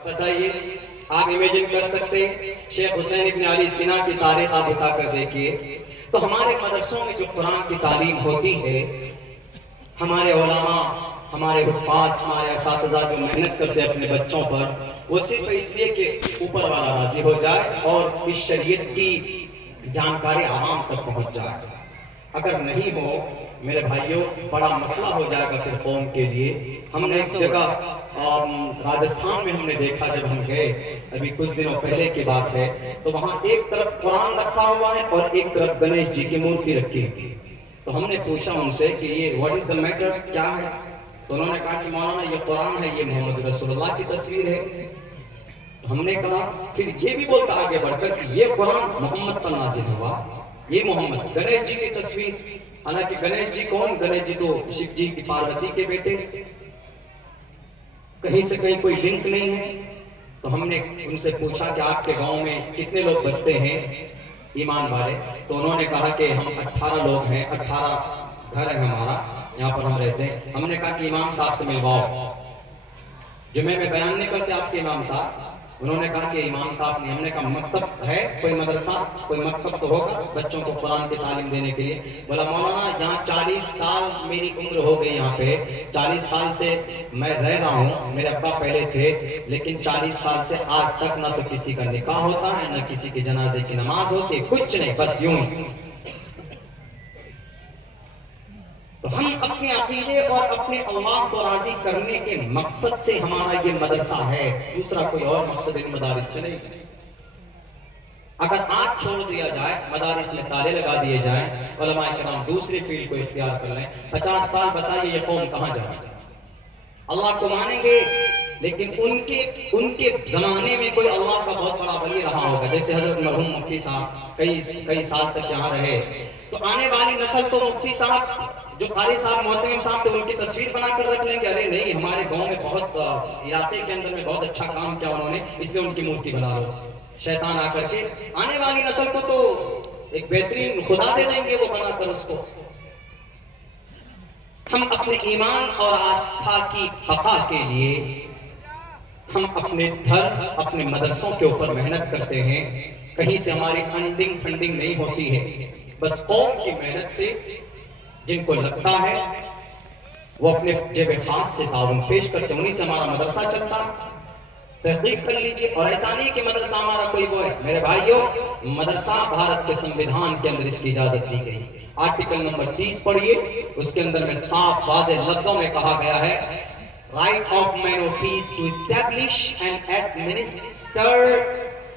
बताइए, आप इमेजिन कर सकते हैं शेख हुसैन इब्न अली सिना की तारीख आप उठा कर देखिए तो हमारे मदरसों में जो कुरान की तालीम होती है, हमारे उलमा, हमारे हुफ़ाज़, हमारे असातिज़ा जो मेहनत करते हैं अपने बच्चों पर, वो सिर्फ इसलिए कि ऊपर वाला राज़ी हो जाए और इस शरीयत की जानकारी आवाम तक पहुंच जाए। अगर नहीं हो मेरे भाइयों, बड़ा मसला हो जाएगा फिर कौम के लिए। हमने एक जगह राजस्थान में हमने देखा, जब हम गए अभी कुछ दिनों पहले की बात है, तो वहां एक तरफ कुरान रखा हुआ है और एक तरफ गणेश जी की मूर्ति रखी थी। तो हमने पूछा उनसे कि ये व्हाट इज द मैटर, क्या है? तो उन्होंने कहा कि मौलाना ये कुरान है, ये मोहम्मद रसूलुल्लाह की तस्वीर है। तो हमने कहा, फिर ये भी बोलता आगे बढ़कर कि ये कुरान मोहम्मद पर नाजिल हुआ, ये मोहम्मद, गणेश जी की तस्वीर। हालांकि गणेश जी कौन? गणेश जी तो शिव जी की पार्वती के बेटे, कहीं से कहीं कोई लिंक नहीं है। तो हमने उनसे पूछा कि आपके गांव में कितने लोग बसते हैं ईमान वाले? तो उन्होंने कहा कि हम 18 लोग हैं, 18 घर है हमारा, यहाँ पर हम रहते हैं। हमने कहा कि इमाम साहब से मिलवाओ, जुमे में बयान नहीं करते आपके इमाम साहब? उन्होंने कहा कि इमाम साहब ने। हमने कहा मकतब है, कोई मदरसा, कोई मकतब तो होगा बच्चों को कुरान की तालीम देने के लिए? बोला मौलाना यहाँ 40 साल मेरी उम्र हो गई, यहाँ पे 40 साल से मैं रह रहा हूँ, मेरे अब्बा पहले थे, लेकिन 40 साल से आज तक ना तो किसी का निकाह होता है, ना किसी के जनाजे की नमाज होती है, कुछ नहीं, बस यूं ही। तो हम अपने अकीदे और अपने अल्लाह को राजी करने के मकसद से हमारा ये मदरसा है, दूसरा कोई और मकसद इन मदारिस से नहीं। अगर आज छोड़ दिया जाए, मदारिस में ताले लगा दिए जाए, उलमाए किराम दूसरी फील्ड को इख्तियार कर लें, 50 साल बताइए ये कौम कहां जाए? अल्लाह को मानेंगे लेकिन उनके जमाने में कोई अल्लाह का बहुत बड़ा वली रहा होगा, जैसे हजरत मरहूम मुफ्ती साहब कई साल तक यहाँ रहे। तो आने वाली नस्ल तो मुफ्ती साहब, जो कारी साहब, मोहतरम साहब, तो उनकी तस्वीर बनाकर रख लेंगे, अरे नहीं हमारे गांव में बहुत इलाके के अंदर में बहुत अच्छा काम किया उन्होंने, इसलिए उनकी मूर्ति बना लो। शैतान आकर के आने वाली नस्ल को तो एक बेहतरीन खुदा दे देंगे वो बनाकर उसको। हम अपने ईमान और आस्था की बका के लिए हम अपने धर्म, अपने मदरसों के ऊपर मेहनत करते हैं। कहीं से हमारी फंडिंग नहीं होती है, बस कौम की मेहनत से जिनको लगता है वो अपने जेब खास से ताउन पेश करते, उन्हीं से हमारा मदरसा चलता। तहकीक कर लीजिए। और ऐसा नहीं कि मदरसा हमारा कोई वो है, मेरे भाइयों, मदरसा भारत के संविधान के अंदर इसकी इजाजत दी गई। आर्टिकल नंबर 30 पढ़िए, उसके अंदर में साफ वाज़ेह लफ्जों में कहा गया है, right of minorities to establish and administer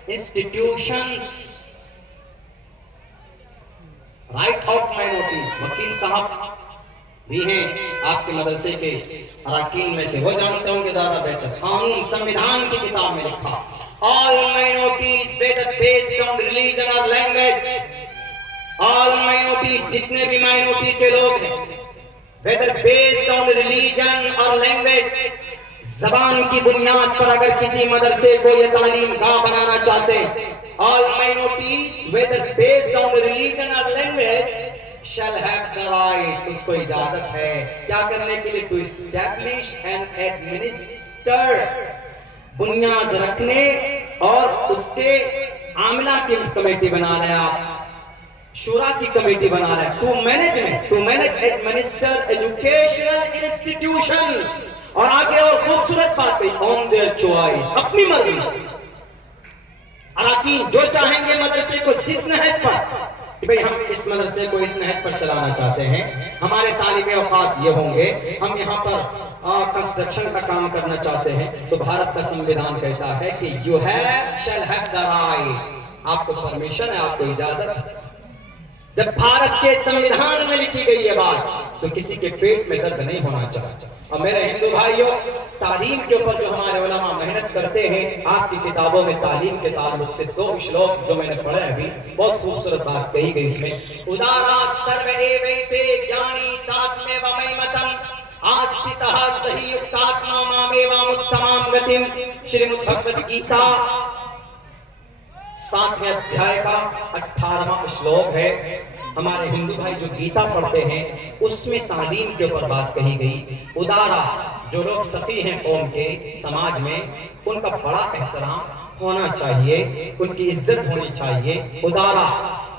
institutions. Right of minorities, वकील साहब भी हैं आपके मदरसे के अरकान में से, वो जानते होंगे ज्यादा बेहतर। कानून, संविधान की किताब में लिखा, all minorities whether based on religion और लैंग्वेज, ऑल माइनॉरिटीज, जितने भी माइनॉरिटी के लोग हैं, वेदर बेस्ड ऑन रिलीजन और लैंग्वेज, जबान की बुनियाद पर अगर किसी मदरसे को ये तालीम गाह बनाना चाहते हैं, all minorities whether based on religion or language shall have the right, उसको इजाजत है क्या करने के लिए? to establish and administer, बुनियाद रखने और उसके आमला की कमेटी बना लिया, शुरा की कमेटी बना लिया, to manage administer educational institutions। और आगे और खूबसूरत बात कही, on their choice, अपनी मर्जी से अरकान जो चाहेंगे मदरसे को जिस नहज पर, कि भाई हम इस मदरसे को इस नहज पर चलाना चाहते हैं, हमारे तालिबे औकात ये होंगे, हम यहाँ पर कंस्ट्रक्शन का काम करना चाहते हैं, तो भारत का संविधान कहता है कि you shall have the right, आपको परमिशन है, आपको इजाजत। जब भारत के संविधान में लिखी गई ये बात, तो किसी के पेट में दर्द नहीं होना चाहिए। और मेरे हिंदू भाइयों, तालीम के ऊपर जो हमारे उलमा मेहनत करते हैं, आपकी किताबों में तालीम के ताल्लुक से 2 श्लोक जो मैंने पढ़े अभी, बहुत खूबसूरत बात कही गई इसमें। उदारा सर्वदेवैते ज्ञानी तात्मे वमैमतम आस्तितः सही युक्तात्मा मामेवाम उत्तमाम गतिम। श्रीमद् भगवत गीता 7वें अध्याय का 18वां श्लोक है। हमारे हिंदू भाई जो गीता पढ़ते हैं उसमें तालीम के ऊपर बात कही गई। उदारा जो लोग सफी हैं कौम के समाज में, उनका बड़ा एहतराम होना चाहिए, उनकी इज्जत होनी चाहिए, उदारा।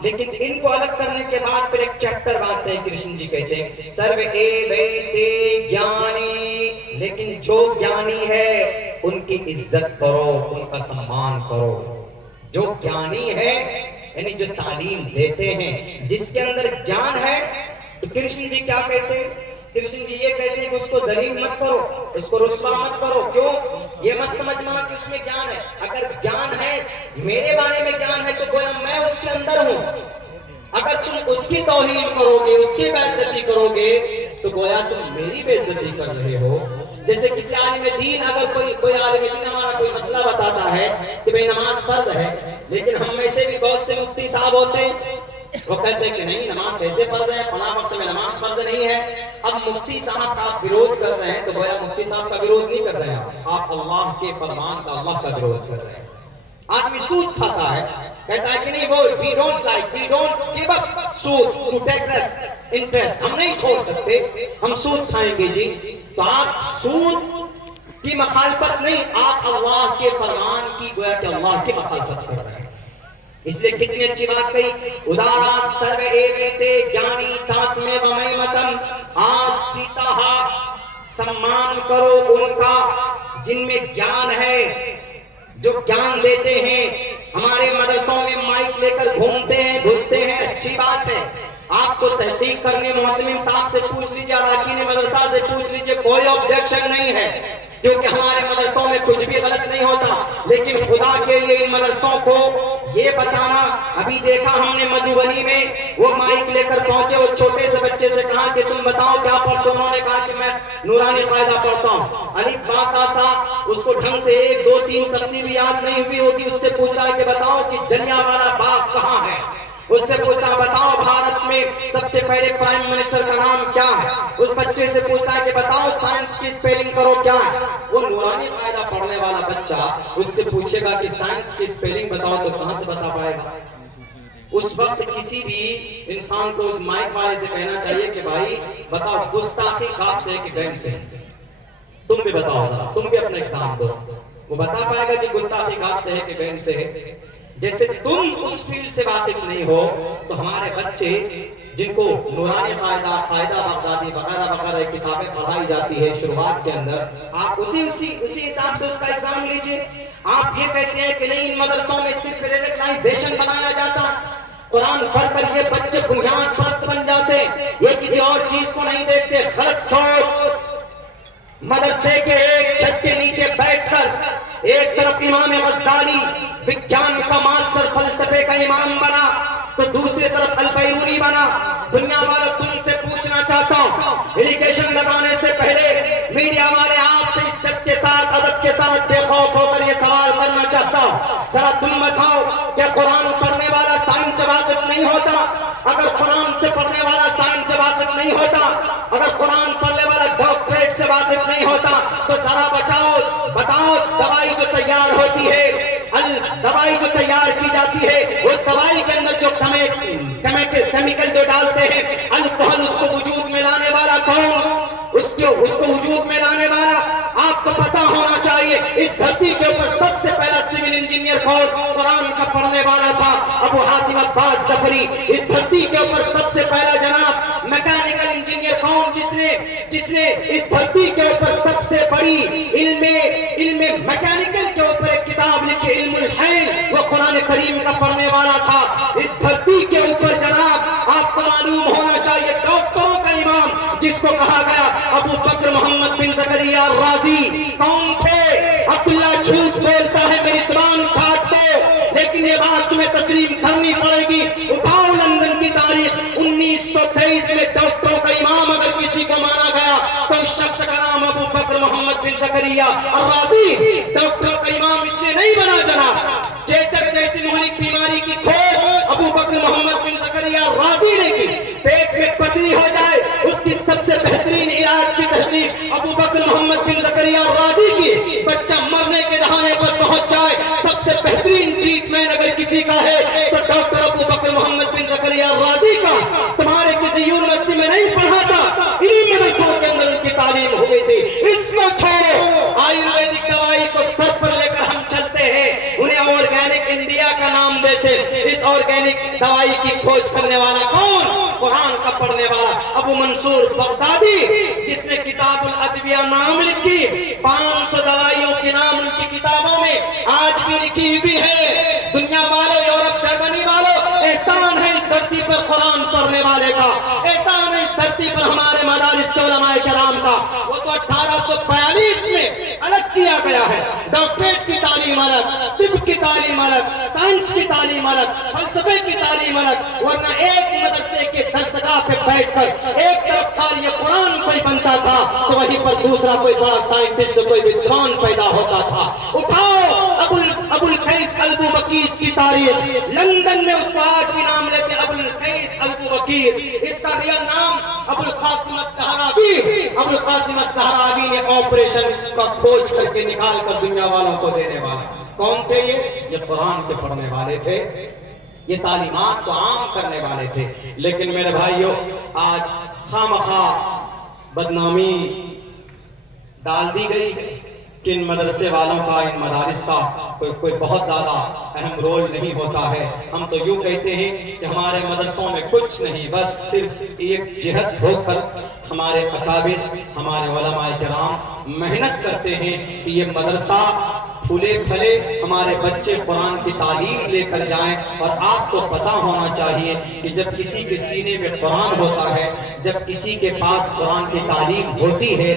लेकिन इनको अलग करने के बाद फिर एक चैप्टर बांधते हैं। कृष्ण जी कहते हैं सर्वे एवैते ज्ञानी, लेकिन जो ज्ञानी है उनकी इज्जत करो, उनका सम्मान करो। जो ज्ञानी है यानी जो तालीम देते हैं, जिसके अंदर ज्ञान है, तो कृष्ण जी क्या कहते हैं? कृष्ण जी ये कहते हैं कि उसको जलील मत करो, उसको रुस्वा मत करो। क्यों? ये मत समझना कि उसमें ज्ञान है। अगर ज्ञान है, मेरे बारे में ज्ञान है, तो गोया मैं उसके अंदर हूं। अगर तुम उसकी तौहीन करोगे, उसकी बेइज्जती करोगे, तो गोया तुम मेरी बेइज्जती कर रहे हो। जैसे किसी आलिम दीन, अगर कोई आलिम दीन हमारा कोई मसला बताता है कि भाई नमाज फर्ज है, लेकिन हम में से भी बहुत से मुफ्ती साहब होते हैं, वो कहते हैं कि नहीं नमाज कैसे फर्ज है, फला वक्त में नमाज फर्ज नहीं है। अब मुफ्ती साहब आप विरोध कर रहे हैं, तो गोया मुफ्ती साहब का विरोध नहीं कर रहे हैं आप अल्लाह के फरमान का, अल्लाह का विरोध कर रहे हैं। आदमी सूद खाता है, कहता है कि नहीं वो वी डोंट गिव अप सूद टू टेक इंटरेस्ट, हम नहीं छोड़ सकते, हम सूद खाएंगे जी। तो आप सूद की मखालफत नहीं, आप अल्लाह के फरमान की गोया कि अल्लाह की मखालफत कर रहे हैं। इसलिए कितनी अच्छी बात कही, उदारा सर्वे एवेते ज्ञानी तात्मे वमयमतम, आस्थितः, सम्मान करो उनका जिनमें ज्ञान है, जो ज्ञान देते हैं। हमारे मदरसों में माइक लेकर घूमते हैं, घुसते हैं, अच्छी बात है। आपको तहकीक करने मोहतमिम साहब से पूछ लीजिए, अरकान मदरसा से पूछ लीजिए, कोई ऑब्जेक्शन नहीं है, क्योंकि हमारे मदरसों में कुछ भी गलत नहीं होता। लेकिन खुदा के लिए इन मदरसों को ये बताना, अभी देखा हमने मधुबनी में, वो माइक लेकर पहुंचे, वो छोटे से बच्चे से कहा कि तुम बताओ क्या पढ़ते हो? उन्होंने कहा कि मैं नूरानी कायदा पढ़ता हूँ। अलिफ बा ता सा, उसको ढंग से 1 2 3 तरतीब याद नहीं हुई होगी, उससे पूछता है कि बताओ कि जलियांवाला बाग कहाँ है? उससे पूछता है बताओ भारत में सबसे पहले प्राइम मिनिस्टर का नाम क्या है? उस बच्चे से पूछता है कि बताओ साइंस की स्पेलिंग करो क्या है? वो नूरानी कायदा पढ़ने वाला बच्चा उससे पूछेगा कि साइंस की स्पेलिंग बताओ, तो कहां से बता पाएगा? उस वक्त किसी भी इंसान को उस माइक वाले से कहना चाहिए कि भाई बताओ गुस्ताखी काफ से कि गैम से, तुम भी बताओ जरा, तुम भी अपना एग्जाम दो। वो बता पाएगा कि गुस्ताखी काफ से है कि गैम से है। जैसे तुम उस फील्ड से वाकिफ नहीं हो, तो हमारे बच्चे जिनको नूरानी कायदा बगदादी वगैरह वगैरह किताबें पढ़ाई जाती है शुरुआत के अंदर, आप उसी हिसाब से उसका एग्जाम लीजिए। आप ये कहते हैं कि नहीं इन मदरसों में सिर्फ रेडिकलाइजेशन बनाया जाता, कुरान पढ़कर ये बच्चे बुनियाद परस्त बन जाते, ये किसी और चीज को नहीं देखते। गलत सोच। मदरसे के एक छत के नीचे बैठकर एक तरफ इमाम गज़ाली विज्ञान का मास्टर, फलसफे का इमाम बना, तो दूसरी तरफ अल-बैरूनी बना। दुनिया वाला तुमसे पूछना चाहता हूँ, एलिगेशन लगाने से पहले मीडिया वाले आपसे इज्जत के साथ, अदब के साथ, बेखौफ होकर ये सवाल करना चाहता हूँ, जरा तुम बताओ क्या कुरान पढ़ने वाला साइंस से वाकिफ नहीं होता? अगर कुरान से पढ़ने वाला साइंस से वाकिफ नहीं होता, अगर कुरान पढ़ने वाला डॉक्टरेट से वाकिफ नहीं होता, तो जरा बताओ दवाई जो तैयार होती है, दवाई जो तैयार की जाती है, उस दवाई के अंदर जो केमिकल जो डालते हैं, अल्कोहल, उसको वजूद में लाने वाला कौन? उसको वजूद में लाने वाला आपको पता होना चाहिए। इस धरती के ऊपर सबसे पहला सिविल इंजीनियर कौन? कुरान का पढ़ने वाला था, अबू हातिम अब्बास जफरी। इस धरती के ऊपर सबसे पहला जनाब मैकेनिकल इंजीनियर कौन? जिसने इस धरती के ऊपर सबसे बड़ी इल्मे मैकेनिकल के ऊपर एक किताब लिखी, इल्मुल हैल, वो कुरान करीम का पढ़ने वाला था। इस धरती के ऊपर जनाब आपको मालूम होना चाहिए, डॉक्टरों का इमाम जिसको कहा गया अबू बकर मोहम्मद बिन ज़करिया राजी कौन थे? अब्दुल्ला झूठ बोलता है, मेरी ज़बान काट दो, लेकिन ये बात तुम्हें तस्लीम करनी पड़ेगी। उठाओ लंदन की तारीख, 1923 में डॉक्टरों का इमाम अगर किसी को माना गया तो उस शख्स का नाम अबू बकर मोहम्मद बिन ज़करिया राजी। डॉक्टरों का इमाम इसलिए नहीं बना जनाब, चेचक जैसी मौलिक बीमारी की खोज अबू बकर मोहम्मद बिन ज़करिया राजी ने की। पेट में पथरी हो जाए, उसकी सबसे बेहतरीन इलाज की तहकीक अबू बकर मोहम्मद बिन ज़करिया राजी की। बच्चा मरने के दहाने पर पहुंच जाए, सबसे बेहतरीन ट्रीटमेंट अगर किसी का है तो डॉक्टर अबू बकर मोहम्मद बिन ज़करिया राजी का। तुम्हारे किसी यूनिवर्सिटी में नहीं पढ़ा था, इन्हीं मदरसों के अंदर उनकी तालीम हुई थी। इस का नाम देते। इस ऑर्गेनिक दवाई की खोज करने वाला कौन? कुरान का पढ़ने वाला अबू मंसूर बगदादी, जिसने किताबुल अदविया नाम लिखी। 500 दवाइयों के नाम उनकी किताबों में आज भी लिखी हुई है। दुनिया वालों, यूरोप जर्मनी वालों, एहसान है इस धरती पर कुरान पढ़ने वाले का, एहसान है इस धरती पर हमारे मदारिस के उलमाए किराम का। वो तो 1842 में अलग किया गया है। डॉक्टरेट की तालीम अलग, तिब की तालीम अलग, साइंस की तालीम अलग, फलसफे की तालीम अलग। वरना एक मदरसे के दरसगाह पे बैठकर एक तरफ कार्य कुरान कोई बनता था तो वहीं पर दूसरा कोई बड़ा साइंटिस्ट, कोई विद्वान पैदा होता था। उठाओ अबुल कैस अल्बू बकीस की तारीख, लंदन में उसका आज भी नाम लेते हैं अबुल कैस अल्बू बकीस। इसका रियल नाम अबुल कासिम ज़हरावी। अबुल कासिम ज़हरावी ने ऑपरेशन का खोज करके निकाल कर दुनिया वालों को देने वाला कौन थे? ये कुरान के पढ़ने वाले थे, ये तालीमात को आम करने वाले थे। लेकिन मेरे भाइयों, आज खामखा बदनामी डाल दी गई कि इन मदरसे वालों का, इन मदारिस का कोई बहुत ज्यादा अहम रोल नहीं होता है। हम तो यूं कहते हैं कि हमारे मदरसों में कुछ नहीं, बस सिर्फ एक जिहद होकर हमारे अकाबिर, हमारे उलमाए किराम मेहनत करते हैं कि ये मदरसा फूले फले, हमारे बच्चे कुरान की तालीम लेकर जाएं। और आपको पता होना चाहिए कि जब किसी के सीने में कुरान होता है, जब किसी के पास कुरान की तालीम होती है,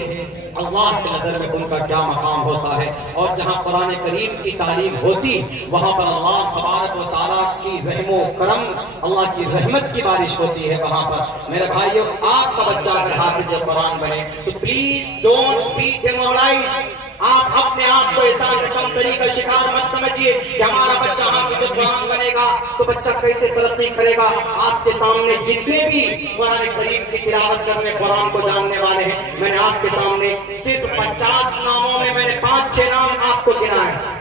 अल्लाह की नजर में उनका क्या मकाम होता है। और जहाँ कुरान करीम की तालीम होती, वहाँ पर अल्लाह तबारक व तआला की रहमो करम, अल्लाह की रहमत की बारिश होती है वहाँ पर। मेरे भाइयों, आपका बच्चा अगर हाफिज कुरान बने तो प्लीज डोंट बी डिमोरलाइज्ड। आप अपने आप को एहसान से कमतरी का शिकार मत समझिए कि हमारा बच्चा हाफिज़ कुरान बनेगा तो बच्चा कैसे तरक्की करेगा। आपके सामने जितने भी कुरान करीम की तिलावत करने, कुरान को जानने वाले हैं, मैंने आपके सामने सिर्फ 50 नामों में मैंने 5-6 नाम आपको गिनाए।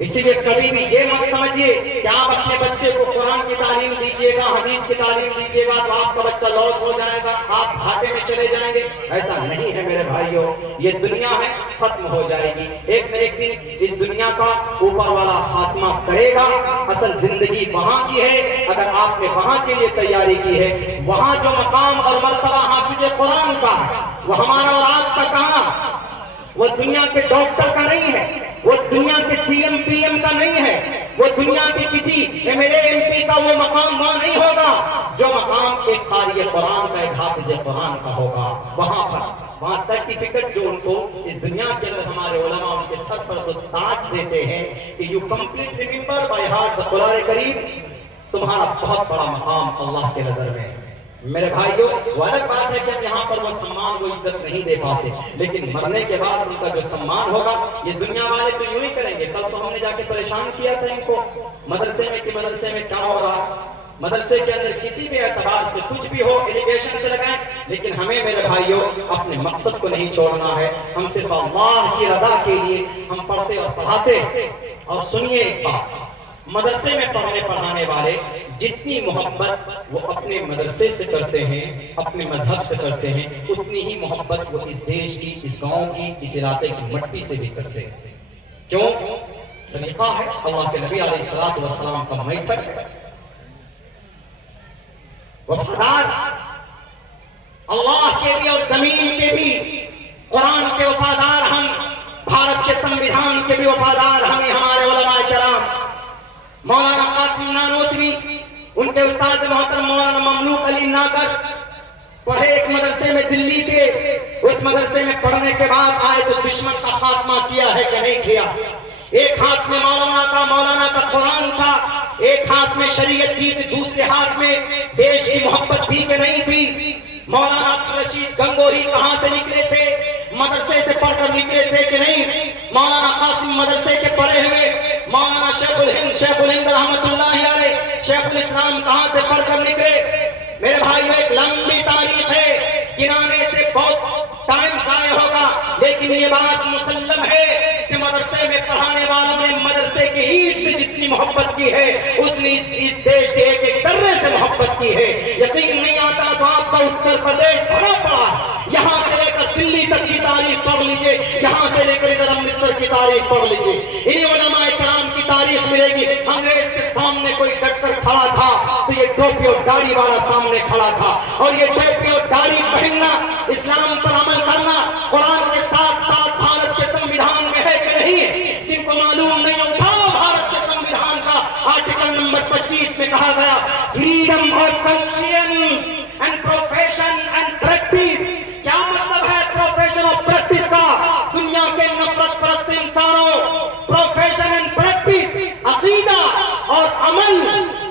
इसीलिए कभी भी ये मत समझिए कि आप अपने बच्चे को कुरान की तालीम दीजिएगा, हदीस की तालीम दीजिएगा तो आपका बच्चा लॉस हो जाएगा, आप घाटे में चले जाएंगे। ऐसा नहीं है मेरे भाइयों, ये दुनिया है, खत्म हो जाएगी। एक न एक दिन इस दुनिया का ऊपर वाला खात्मा करेगा। असल जिंदगी वहां की है, अगर आपने वहां के लिए तैयारी की है। वहां जो मकाम और मर्तबा हाफिज कुरान का है, वो हमारा और आपका कहाँ? वो दुनिया के डॉक्टर का नहीं है, वो दुनिया के सीएम पीएम का नहीं है, वो दुनिया के किसी एमएलए एमपी का वो मकाम वहां नहीं होगा। जो मकाम एक कारी कुरान का, एक हाफिज कुरान का होगा, वहां पर वहां सर्टिफिकेट जो उनको इस दुनिया के अंदर हमारे उलमा उनके सर पर तो ताज देते हैं कि you complete remember by heart the Quran करीम। तुम्हारा बहुत बड़ा मकाम अल्लाह के नजर में है। मेरे भाइयों, वो अलग बात है कि हम यहाँ पर वो सम्मान, वो इज्जत नहीं दे पाते, लेकिन मरने के बाद उनका जो सम्मान होगा, ये दुनिया वाले तो यूं ही करेंगे। कल तो हमने जाके परेशान किया था इनको मदरसे में कि मदरसे में क्या हो रहा है। मदरसे के अंदर किसी भी एतबार से कुछ भी हो, एलिगेशन से लगाएं, लेकिन हमें मेरे भाइयों अपने मकसद को नहीं छोड़ना है। हम सिर्फ अल्लाह की रजा के लिए हम पढ़ते और पढ़ाते। और सुनिए एक बात, मदरसे में पढ़ने पढ़ाने वाले जितनी मोहब्बत वो अपने मदरसे से करते हैं, अपने मजहब से करते हैं, उतनी ही मोहब्बत वो इस देश की, इस गांव की, इस इलाके की मट्टी से भी करते हैं। क्यों? तरीका है अल्लाह के नबी अलैहिस्सलातु वस्सलाम का मैथड। वफादार अल्लाह के भी और जमीन के भी, कुरान के वफादार हम, भारत के संविधान के भी वफादार हम, हमारे उलमाए किराम। मौलाना कासिम नानोतवी, उनके उस्ताद मोहतरम मौलाना ममलूक अली नागर पढ़े एक मदरसे में दिल्ली के। उस मदरसे में पढ़ने के बाद आए तो दुश्मन का खात्मा किया है कि नहीं किया। एक हाथ में मौलाना का कुरान था, एक हाथ में शरीयत थी, दूसरे हाथ में देश की मोहब्बत थी कि नहीं थी। मौलाना अब्दुल रशीद गंगोही कहां से निकले थे? मदरसे से पढ़कर निकले थे कि नहीं? मौलाना कासिम मदरसे के पढ़े हुए। मौलाना शेखुल हिंद रहमतुल्लाह अलैह, शेखुल इस्लाम कहां से पढ़कर निकले? मेरे भाइयों, एक लंबी तारीख है, गिनाने से बहुत टाइम जाया होगा, लेकिन ये बात मुसल्लम है कि मदरसे में पढ़ाने वालों ने मदरसे की ईंट से जितनी मोहब्बत की है, उसने इस देश के एक एक जर्रे से मोहब्बत की है। यकीन नहीं आता तो आपका उत्तर प्रदेश भरा पड़ा, यहाँ से लेकर दिल्ली तक की तारीख पढ़ लीजिए, यहाँ से लेकर इधर अमृतसर की तारीख पढ़ लीजिए। इन्हीं उलमाए किराम की तारीख मिलेगी। टोपी और दाढ़ी वाला सामने खड़ा था। और ये टोपी और दाढ़ी पहनना, इस्लाम पर अमल करना कुरान के साथ साथ भारत के संविधान में है कि नहीं है? जिनको मालूम नहीं, उठाओ भारत के संविधान का आर्टिकल नंबर 25 में कहा गया, freedom of conscience and profession and practice. क्या मतलब है प्रोफेशन और प्रैक्टिस का? दुनिया के नफरत परस्त इंसानों, प्रोफेशन एंड प्रैक्टिस, अकीदा और अमल,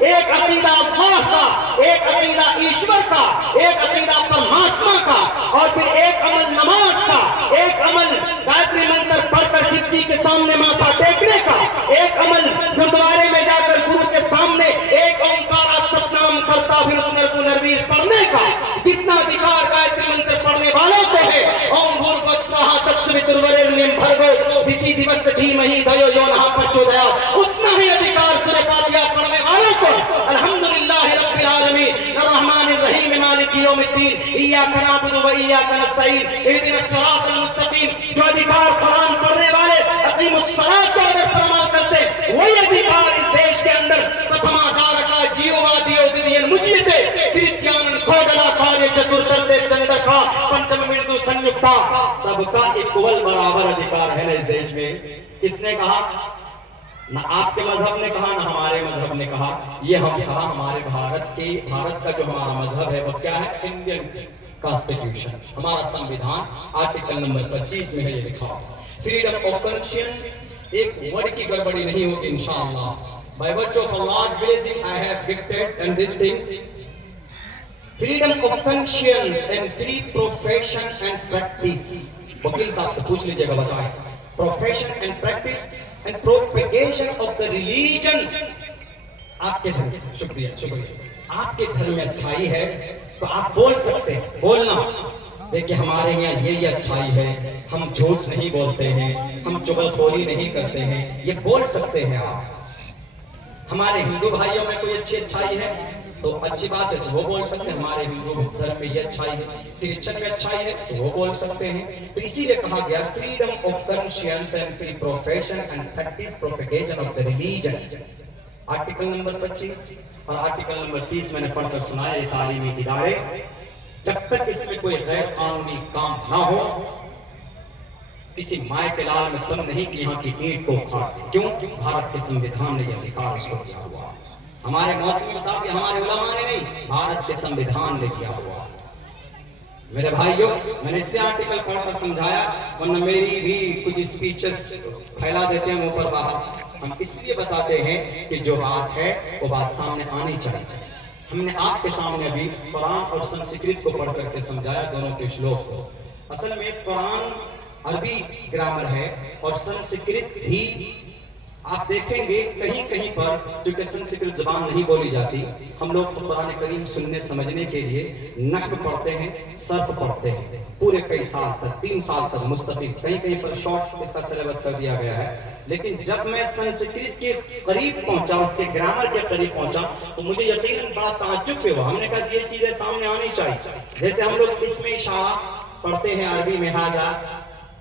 एक अकीदा अल्लाह का, एक अकीदा ईश्वर का, एक अकीदा परमात्मा का, और फिर एक अमल नमाज का, एक अमल गायत्री मंत्र पढ़कर शिव जी के सामने माथा टेकने का, एक अमल गुरुद्वारे में जाकर गुरु के सामने एक ओंकार सतनाम करता फिर पुनर्वीर पढ़ने का। जितना अधिकार गायत्री मंत्र पढ़ने वालों को है, ओम भूर्भुवः स्वः तत्सवितुर्वरेण्यं भर्गो दिशि दिवस धीमहि धियो यो नः प्रचोदयात्, उतना ही अधिकार सूरह फातिहा पढ़ने वालों को। अल्हम्दुलिल्लाह रब्बिल आलमीन अर्रहमानिर रहीम मालिकि यौमिद्दीन इय्याका नअबुदु व इय्याका नस्तईन इहदिनस सिरातल मुस्तकीम। जो अधिकार कुरान पढ़ने वाले अकीमुस सलात के अगर पर अमल करते, वही अधिकार इस देश के अंदर प्रथमाधारका जीववादियों दिव्यन मुचिते तृतीयानंद खोडला कार्य चतुर्दर्दे चंद्रका पंचम बिंदु संयुक्ता, सबका इक्वल बराबर अधिकार है ना इस देश में। किसने कहा? ना आपके मजहब ने कहा, ना हमारे मजहब ने कहा, ये हम कहा। हमारे भारत का जो हमारा मजहब है वो क्या है? इंडियन कॉन्स्टिट्यूशन, हमारा संविधान आर्टिकल नंबर 25 में है ये लिखा, फ्रीडम ऑफ कॉन्शियंस। एक वर्ड की गड़बड़ी नहीं होगी इंशाअल्लाह। By virtue of Allah's blessing I have dictated and this thing, freedom of conscience and free profession and practice। वकील साहब से पूछ लीजिएगा, बताएं profession and practice and propagation of the religion. आपके धर्म, शुक्रिया, आपके धर्म में अच्छाई है तो आप बोल सकते हैं, बोलना। देखिए हमारे यहाँ ये अच्छाई है, हम झूठ नहीं बोलते हैं, हम चुगलखोरी नहीं करते हैं, ये बोल सकते हैं आप। हमारे हिंदू भाइयों में कोई अच्छी अच्छाई है तो अच्छी बात है तो वो बोल सकते हैं, हमारे हिंदू धर्म में ये अच्छाई है, क्रिश्चियन में अच्छाई है तो वो बोल सकते हैं। तो इसीलिए कहा गया freedom of conscience and free profession and practice propagation of the religion, article number 25 और आर्टिकल नंबर 30 मैंने पढ़कर सुनाया। ये तालीमी इदारे, जब तक इसमें कोई गैर कानूनी काम ना हो, किसी माय के लाल में दम नहीं कि यहाँ की ईंट को उखाड़ दे। क्यों? भारत के संविधान ने यह अधिकार उसको दिया हुआ। हमारे मौलवी साहब या हमारे उलमा ने नहीं, भारत के संविधान ने दिया हुआ। मेरे भाइयों, मैंने इसलिए आर्टिकल पढ़कर समझाया, वरना मेरी भी कुछ स्पीचेस फैला देते हैं ऊपर बाहर। हम इसलिए बताते हैं कि जो बात है वो बात सामने आनी चाहिए। हमने आपके सामने भी कुरान और संस्कृत को पढ़ करके समझाया, दोनों के श्लोक को। असल में कुरान अरबी ग्रामर है और संस्कृत भी आप देखेंगे कहीं कहीं पर, चूंकि संस्कृत जबान नहीं बोली जाती, हम लोग तो कुरान करीम सुनने समझने के लिए नहव पढ़ते हैं, सर्फ पढ़ते हैं पूरे कई साल तक, 3 साल तक मुस्तकिल। कहीं कहीं पर शॉर्ट इसका सिलेबस कर दिया गया है। लेकिन जब मैं संस्कृत के करीब पहुंचा, उसके ग्रामर के करीब पहुंचा, तो मुझे यकीनन बड़ा ताज्जुब हुआ। हमने कहा ये चीजें सामने आनी चाहिए। जैसे हम लोग इसमें इशारा पढ़ते हैं अरबी में, हाजा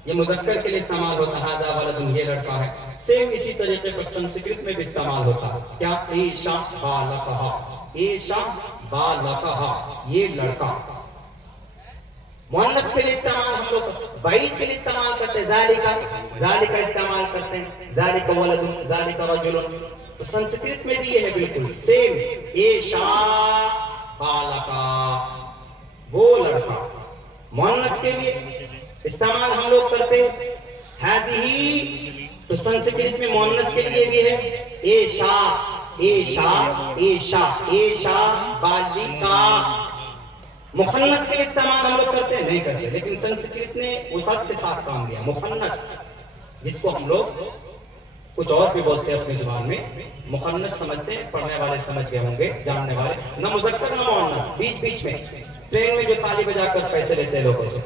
ये मुजक्कर के लिए इस्तेमाल होता है, हाजा वलदुन ये लड़का है। सेम इसी तरीके पर संस्कृत में भी इस्तेमाल होता है। क्या? ईशा बालकहा, ईशा बालकहा, ये लड़का। मुअन्नस के लिए इस्तेमाल हम लोग बैत के लिए इस्तेमाल करते हैं, जालिका इस्तेमाल करते हैं, जालिका वलदुन, जालिका रजुलुन। तो संस्कृत में भी ये है बिल्कुल सेम, ईशा बालका, वो लड़का। मुअन्नस के लिए इस्तेमाल हम लोग करते हैं हाज़िही, तो संस्कृत में मुअन्नस के लिए भी है एशा, एशा, एशा, एशा बालिका। मुखन्नस के लिए इस्तेमाल हम लोग करते हैं? नहीं करते। लेकिन संस्कृत ने वसअत के साथ काम किया। मुखन्नस, जिसको हम लोग कुछ और भी बोलते हैं अपनी जुबान में, मुखन्नस समझते हैं, पढ़ने वाले समझ गए होंगे, जानने वाले। न मुज़क्कर न मुअन्नस, बीच बीच में ट्रेन में जो ताली बजाकर पैसे लेते हैं लोगों से,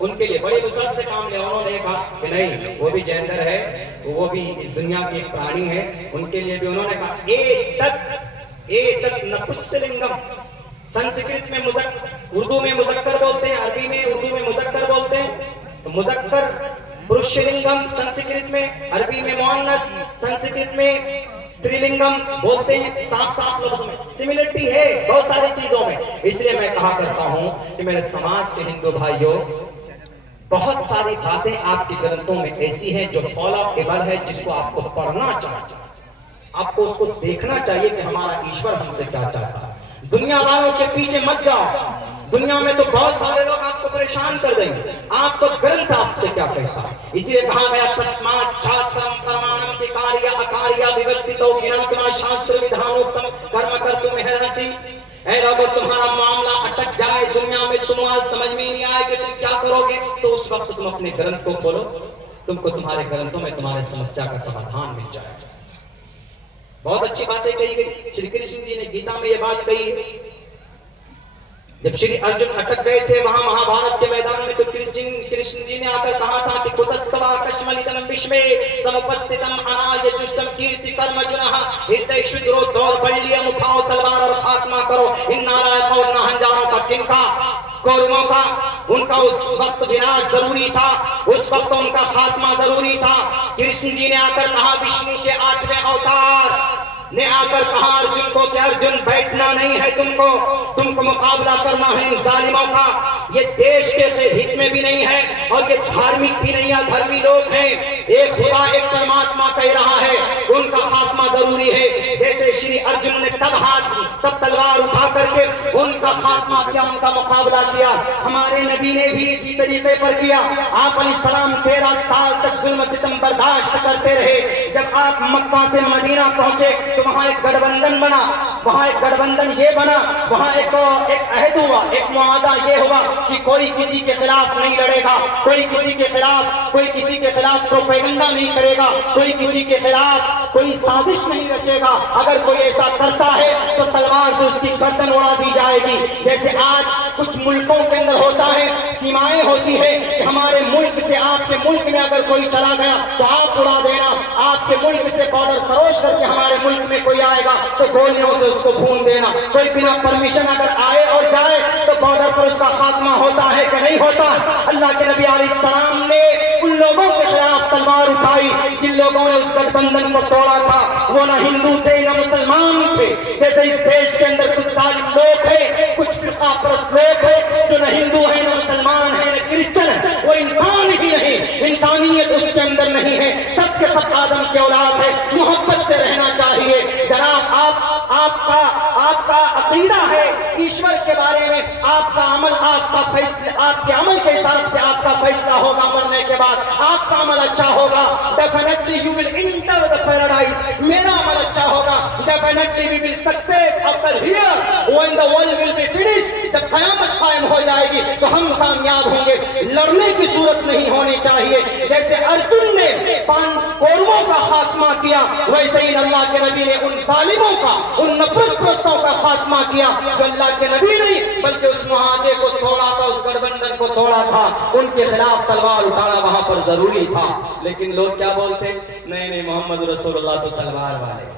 उनके लिए बड़ी वसअत से काम लिया। उन्होंने कहा कि नहीं, वो भी जेंडर है, वो भी इस दुनिया की एक प्राणी है। उनके लिए भी उन्होंने कहा एतत् नपुंसकलिंगम। संस्कृत में मुज़क्कर, उर्दू में मुज़क्कर बोलते हैं, अरबी में उर्दू में मुज़क्कर बोलते हैं। तो मुज़क्कर पुरुषलिंगम संस्कृत में, अरबी में मुअन्नस, संस्कृत में स्त्रीलिंगम बोलते हैं साफ साफ लफ्जों में, सिमिलरिटी है बहुत सारी चीजों में। इसलिए मैं कहा करता हूं कि मेरे समाज के हिंदू भाइयों, बहुत सारी बातें आपके ग्रंथों में ऐसी हैं जो फॉलोएबल है, जिसको आपको पढ़ना चाहिए, आपको उसको देखना चाहिए कि हमारा ईश्वर हमसे क्या चाहता है। दुनिया वालों के पीछे मत जाओ, दुनिया में तो बहुत सारे लोग आपको परेशान कर देंगे, आपको ग्रंथ आपसे क्या कहता है। इसलिए कहा गया तस्मात् शास्त्रम प्रमाणम कार्य अकार्य विवस्थितो ज्ञात्वा शास्त्र विधानोक्तम कर्म कर्तुम अर्हसि। ऐ लोगों, तुम्हारा मामला अटक जाए दुनिया में, तुम आज समझ में नहीं आए कि तुम क्या करोगे, तो उस वक्त तुम अपने ग्रंथ को खोलो, तुमको तुम्हारे ग्रंथों में तुम्हारे समस्या का समाधान मिल जाएगा। बहुत अच्छी बातें कही गई। श्री कृष्ण जी ने गीता में यह बात कही, जब श्री अर्जुन अटक गए थे वहां महाभारत के मैदान में, तो कृष्ण जी ने आकर कहा था कि कुतस्तवा कश्मलितम विश्वे समुपस्थितम अनार्य जुष्टम कीर्ति कर्मजुनः हृदय शुद्रो दौर्बल्य मुखाओ तलवार और खात्मा करो इन नारायण और नाहंजानों का। किनका? कौरवों का। उनका उस वक्त विनाश जरूरी था, उस वक्त उनका खात्मा जरूरी था। कृष्ण जी ने आकर कहा, विष्णु के 8वें अवतार ने आकर कहा अर्जुन को कि अर्जुन बैठना नहीं है, तुमको मुकाबला करना है इन जालिमों का। ये देश के हित में भी नहीं है और ये धार्मिक भी नहीं है, धर्मी लोग हैं। एक खुदा एक परमात्मा कह रहा है, उनका खात्मा जरूरी है। जैसे श्री अर्जुन ने तब तलवार उठा करके उनका खात्मा किया, उनका मुकाबला किया। हमारे नबी ने भी इसी तरीके पर किया। आप अलैहिस्सलाम 13 साल तक जुल्म सितम बर्दाश्त करते रहे। जब आप मक्का से मदीना पहुंचे तो वहां एक गठबंधन बना, वहां एक गठबंधन ये बना, वहां एक अहद हुआ, एक मुआहदा ये हुआ कि कोई किसी के खिलाफ नहीं लड़ेगा, कोई किसी के खिलाफ प्रोपेगेंडा नहीं करेगा, कोई किसी के खिलाफ कोई साजिश नहीं रचेगा। अगर कोई ऐसा करता है तो तलवार से उसकी गर्दन उड़ा दी जाएगी। जैसे आज कुछ मुल्कों के अंदर होता है, सीमाएं होती है कि हमारे मुल्क से आपके मुल्क में अगर कोई चला गया तो आप उड़ा देना, आपके मुल्क से बॉर्डर क्रॉस करके हमारे मुल्क में कोई आएगा तो गोलियों से उसको भून देना। कोई बिना परमिशन अगर आए और जाए तो बॉर्डर पर उसका खात्मा होता है कि नहीं होता। अल्लाह के नबी अलैहिस्सलाम ने उन लोगों के खिलाफ तलवार उठाई जिन लोगों ने उस गठबंधन को तोड़ा था। वो न हिंदू थे न मुसलमान थे। जैसे इस देश के अंदर कुछ जालिम लोग हैं, कुछ फिरका परस्त लोग हैं जो न हिंदू है न मुसलमान है न क्रिश्चियन है, वो इंसान ही नहीं, इंसानियत उसके अंदर नहीं है। सबके सब आदम के औलाद है, मोहब्बत से रहना चाहिए। जनाब आपका अकीदा है ईश्वर के बारे में, आपका अमल, आपका फैसला, आपके अमल के हिसाब से आपका फैसला होगा। मरने के बाद आपका अमल अच्छा होगा, definitely you will enter the paradise. मेरा अमल अच्छा होगा, definitely we will success after here when the world will be finished. जब कयामत कायम हो जाएगी तो हम कामयाब होंगे। लड़ने की सूरत नहीं होनी चाहिए। जैसे अर्जुन ने कौरवों का खात्मा किया, वैसे ही अल्लाह के नबी ने उन जालिमों का, उन नफरत प्रस्तों का खात्मा किया जो अल्लाह के नबी नहीं बल्कि उस मुआहदे को तोड़ा था, उस गठबंधन को तोड़ा था। उनके खिलाफ तलवार उठाना वहां पर जरूरी था। लेकिन लोग क्या बोलते, नहीं मोहम्मद रसूलुल्लाह तो तलवार वाले,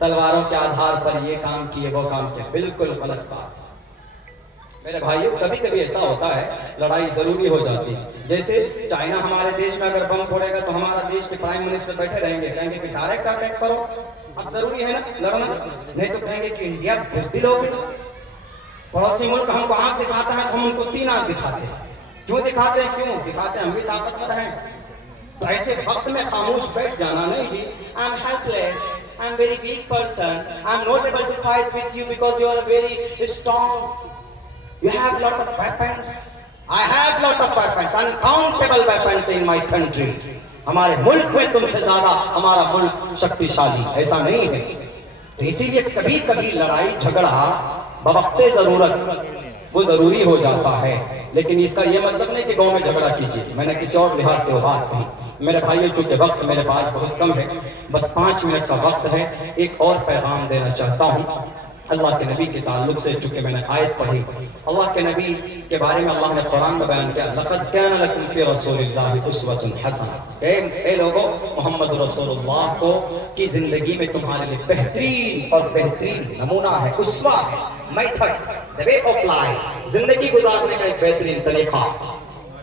तलवारों के आधार पर ये काम किए वो काम किया। बिल्कुल गलत बात। मेरे भाइयों, कभी कभी ऐसा होता है लड़ाई जरूरी हो जाती है। जैसे चाइना हमारे देश में अगर बम फोड़ेगा तो हमारा देश के प्राइम मिनिस्टर बैठे रहेंगे, कहेंगे कि डायरेक्ट अटैक करो। अब जरूरी है ना लड़ना, नहीं तो कहेंगे कि इंडिया बुज़दिल हो गया। पड़ोसी मुल्क हमको आंख दिखाता है तो हम उनको 3 आंख दिखाते हैं। क्यों दिखाते हैं? क्यों दिखाते हैं? हम भी ताकतवर हैं। तो ऐसे वक्त में खामोश बैठ जाना नहीं जी। I am helpless, I am very weak person, I am not able to fight with you because you are very strong, you have lot of weapons, I have lot of weapons, uncountable weapons in my country. हमारे मुल्क में तुमसे ज्यादा हमारा मुल्क शक्तिशाली, ऐसा नहीं है। तो इसीलिए कभी कभी लड़ाई झगड़ा बवक्ते जरूरत वो जरूरी हो जाता है। लेकिन इसका ये मतलब नहीं कि गांव में झगड़ा कीजिए। मैंने किसी और लिहाज से वो बात कही। मेरे भाइयों, चूंकि वक्त मेरे पास बहुत कम है, बस 5 मिनट का वक्त है, एक और पैगाम देना चाहता हूँ अल्लाह के नबी के ताल्लुक से। चूंकि मैंने आयत पढ़ी, अल्लाह के नबी के बारे में अल्लाह ने कुरान में बयान किया, लक़द कान लकुम फ़ी रसूलिल्लाहि उस्वतुन हसना। ए लोगों, मोहम्मद रसूलुल्लाह को की जिंदगी में तुम्हारे लिए बेहतरीन और बेहतरीन नमूना है, उस्वा है, method, the way of life, जिंदगी गुजारने का एक बेहतरीन तरीका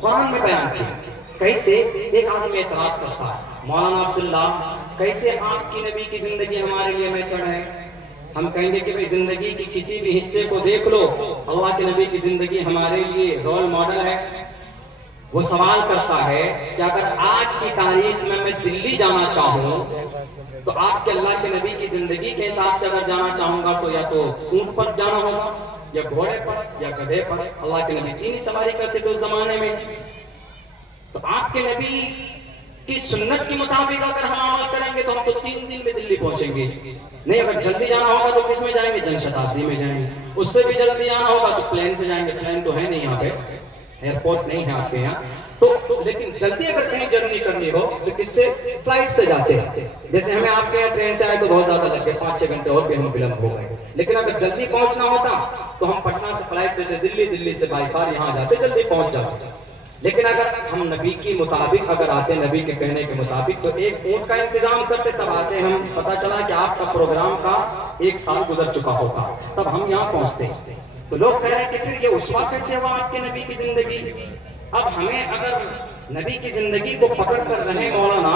कुरान में बयान किया। कैसे? एक आदमी एतराज करता है, मौलाना अब्दुल्ला कैसे आपकी नबी की जिंदगी हमारे लिए मेथड है? हम कहेंगे कि भाई जिंदगी की किसी भी हिस्से को देख लो, अल्लाह के नबी की जिंदगी हमारे लिए रोल मॉडल है। वो सवाल करता है कि अगर आज की तारीख में मैं दिल्ली जाना चाहूं तो आपके अल्लाह के नबी की जिंदगी के हिसाब से अगर जाना चाहूंगा तो या तो ऊंट पर जाना होगा, या घोड़े पर, या गधे पर। अल्लाह के नबी 3 सवारी करते थे उस जमाने में। तो आपके नबी की सुन्नत के मुताबिक अगर हम अमल करेंगे तो हम तो 3 दिन में दिल्ली पहुंचेंगे। नहीं, अगर जल्दी जाना होगा तो किस में जाएंगे? जनशताब्दी में जाएंगे। उससे भी जल्दी आना होगा तो प्लेन से जाएंगे। प्लेन तो है नहीं यहाँ पे, एयरपोर्ट नहीं है आपके यहाँ तो। लेकिन जल्दी अगर कहीं जर्नी करनी हो तो किससे? फ्लाइट से जाते हैं। जैसे हमें आपके यहाँ ट्रेन से आए तो बहुत ज्यादा लग गए, 5-6 घंटे और भी हम विलंब हो गए। लेकिन अगर जल्दी पहुंचना होता तो हम पटना से फ्लाइट लेते दिल्ली, दिल्ली से बाई कार यहाँ जाते, जल्दी पहुंच जाते। लेकिन अगर हम नबी की मुताबिक अगर आते, नबी के कहने के मुताबिक, तो एक ऊंट का इंतजाम करते, तब आते हम। पता चला कि आपका प्रोग्राम का 1 साल गुजर चुका होगा, तब हम यहाँ पहुंचते। तो लोग कह रहे हैं कि फिर ये उसवा कैसे हुआ आपके नबी की जिंदगी? अब हमें अगर नबी की जिंदगी को पकड़ कर रहे मौलाना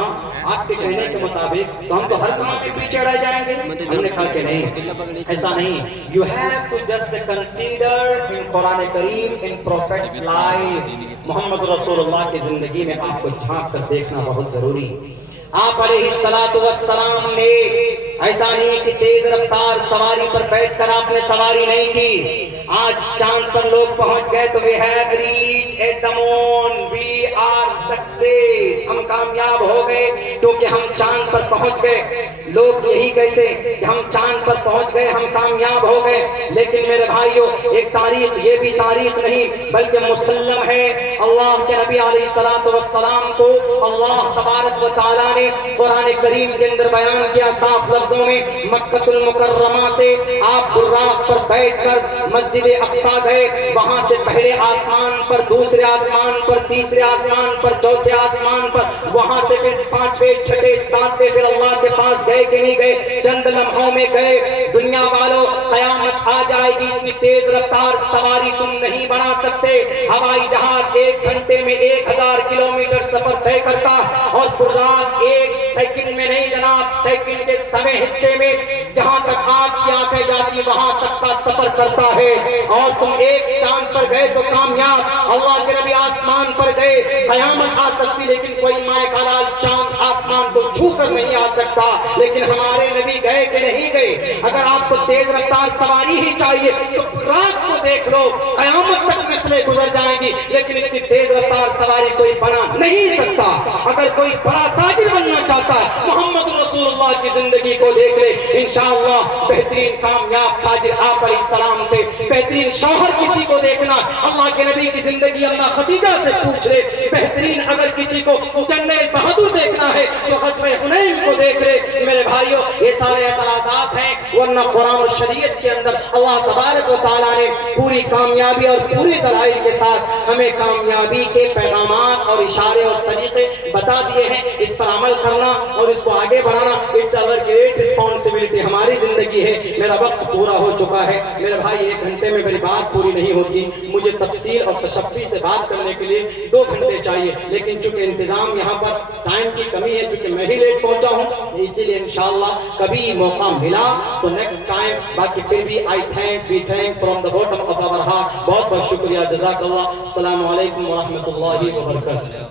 आपके कहने के मुताबिक, तो हम तो हर काम से पीछे रह जाएंगे। हमने कहा कि नहीं, ऐसा नहीं। You have to just consider in Quran Kareem, in prophets life, Mohammed Rasulullah की जिंदगी में आपको झांक कर देखना बहुत जरूरी। आप अलैहिस्सलातु वस्सलाम ने ऐसा नहीं कि तेज रफ्तार सवारी पर बैठकर आपने सवारी नहीं की। आज चांद पर लोग पहुंच गए तो we have reached at the moon, we are success, हम कामयाब हो गए क्योंकि हम चांद पर पहुंच गए। लोग यही कहते कि हम चांद पर पहुंच गए, हम कामयाब हो गए। लेकिन मेरे भाइयों, एक तारीख, ये भी तारीख नहीं बल्कि मुसल्लम है। अल्लाह के नबी अलैहिस्सलातु वस्सलाम को अल्लाह तबारक व तआला ने कुरान करीम के अंदर बयान किया साफ लफ्जों में। मक्कतुल मुकर्रमा से आप बुर्राक पर बैठकर मस्जिद अक्सा गए, वहां से पहले आसमान पर, दूसरे आसमान पर, तीसरे आसमान पर, चौथे आसमान पर, वहां से फिर 5वें, 6ठे, 7वें फिर अल्लाह के पास गए कि नहीं गए? चंद लम्हों में गए। दुनिया वालों, कयामत आ जाएगी, इतनी तेज रफ्तार सवारी तुम नहीं बना सकते। हवाई जहाज 1 घंटे में 1000 किलोमीटर सफर तय करता, और बुर्राक 1 सेकंड में नहीं जनाब, सेकंड के समय हिस्से में जहां तक आपकी आंखें जाती वहां तक का सफर करता है। और तुम एक चांद पर गए तो कामयाब, अल्लाह के नबी आसमान पर गए। कयामत आ सकती लेकिन कोई माए का लाल चांद आसमान को छू कर नहीं आ सकता। लेकिन हमारे नबी गए कि नहीं गए? अगर आपको तेज रफ्तार सवारी ही चाहिए तो रात को देख लो, कयामत तक नस्लें गुजर जाएंगी, लेकिन इतनी तेज रफ्तार सवारी कोई बना नहीं सकता। अगर कोई बड़ा ताजिर बनना चाहता है, मोहम्मद रसूलुल्लाह की जिंदगी को देख ले, इंशाअल्लाह बेहतरीन कामयाब ताजिर आप अलैहिस्सलाम थे। बेहतरीन शौहर किसी को देखना, अल्लाह के नबी की जिंदगी अम्मा खदीजा से पूछ ले। बेहतरीन अगर किसी को जनरल बहादुर देखना है तो ग़ज़वे हुनैन को देख ले। मेरे भाइयों, ये सारे एतराज़ात हैं, वरना कुरान और शरीयत के अंदर अल्लाह तबारक व तआला ने पूरी कामयाबी और पूरी दलाइल के साथ हमें कामयाबी के पैगामात और इशारे और तरीके बता दिए हैं। इस पर अमल करना और इसको आगे बढ़ाना, इट्स आवर ग्रेट रिस्पॉन्सिबिलिटी, हमारी जिंदगी है। मेरा वक्त पूरा हो चुका है मेरे भाई, 1 घंटे में मेरी बात पूरी नहीं होती। मुझे तफसील और तशफ़्फ़ी से बात करने के लिए 2 घंटे चाहिए, लेकिन चूंकि इंतजाम यहाँ पर टाइम की कमी है, चूंकि मैं ही लेट पहुंचा हूँ, इसीलिए इंशाअल्लाह कभी मौका मिला तो नेक्स्ट टाइम। बाकी फिर भी we thank from the bottom of our heart. बहुत बहुत शुक्रिया, जज़ाकल्लाह। अस्सलामु अलैकुम व रहमतुल्लाहि व बरकातहू।